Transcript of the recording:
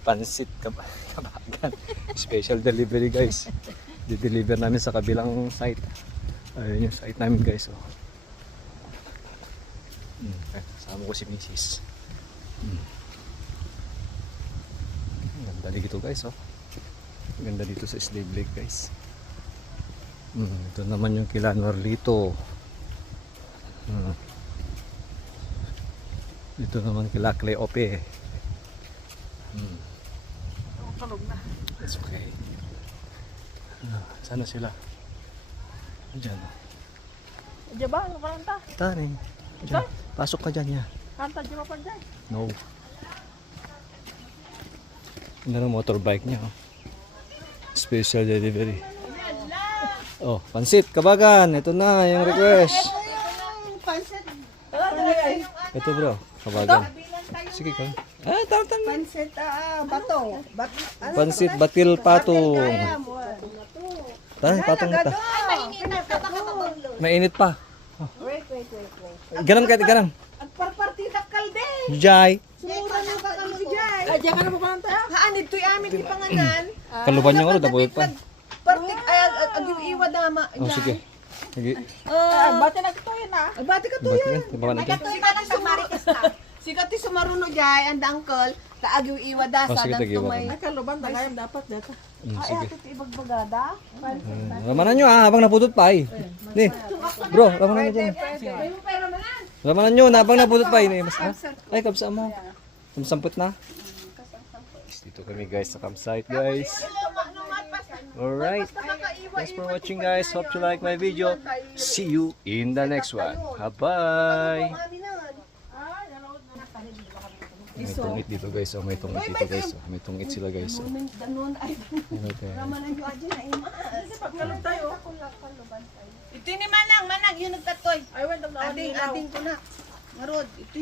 Pansit Kabagan. Special delivery guys. Di-deliver namin sa kabilang site. Ayun yung site namin guys. Oh. Kasama ko si Mrs. Ganda dito guys. Oh. Ganda dito sa Slave Lake guys. Ito naman yung kila Norlito. Dito naman kila Cleope. Kalog na. That's okay. Sana sila? Diyan. Diyan ba? Ano kanta? Tari. Diyan. Pasok ka dyan niya. Kanta diyan pa dyan. No. Ano na motorbike niya. Oh. Special delivery. Oh, Pansit Kabagan. Ito na yung request. Ito bro, Kabagan. Sige ka. Tartan. Pansit, bato. Pansit Batil Patong. Tara, patong ito. Mainit pa. Wait. Ganam ka, ganam. Agparpartida kalde. Jai. Sumura na ka kami dyan. Diyan ka na pupunta. Haanid to'y amin di panganan. Kaluban niya ko, dabot pa. Partik, ag-iwa dama. Oh, sige. Sige. Bati nagtuloy na. Bati ka to Bakit? yan. Baka natin. Sikat ti sumarikas na. Sikat ti sumaruno dyan, and uncle, taag-iwa da Oh, sa sige, dan tagiwa tumay. ka. Nakaluban na ngayon dapat dito. Sige. Ito ibagbagada. Ramanan nyo habang naputot pa eh. Ni. Bro, ramanan nyo dyan. May mo pera manan. Ramanan nyo habang naputot pa eh. Ay, kabsa mo. Samput na. Dito kami guys sa campsite guys. Alright. Thanks for watching guys. Hope you like my video. See you in the next one. Bye-bye. May tungit dito guys. Oh, may tungit dito guys. Oh, may tungit sila guys. Oh. Danon ay Okay. ramanan yung adyan na imas. Pagkalog tayo. Ito ni Manang, yun nagtatoy. Ay, wala na. Ading ko na. Marod, ito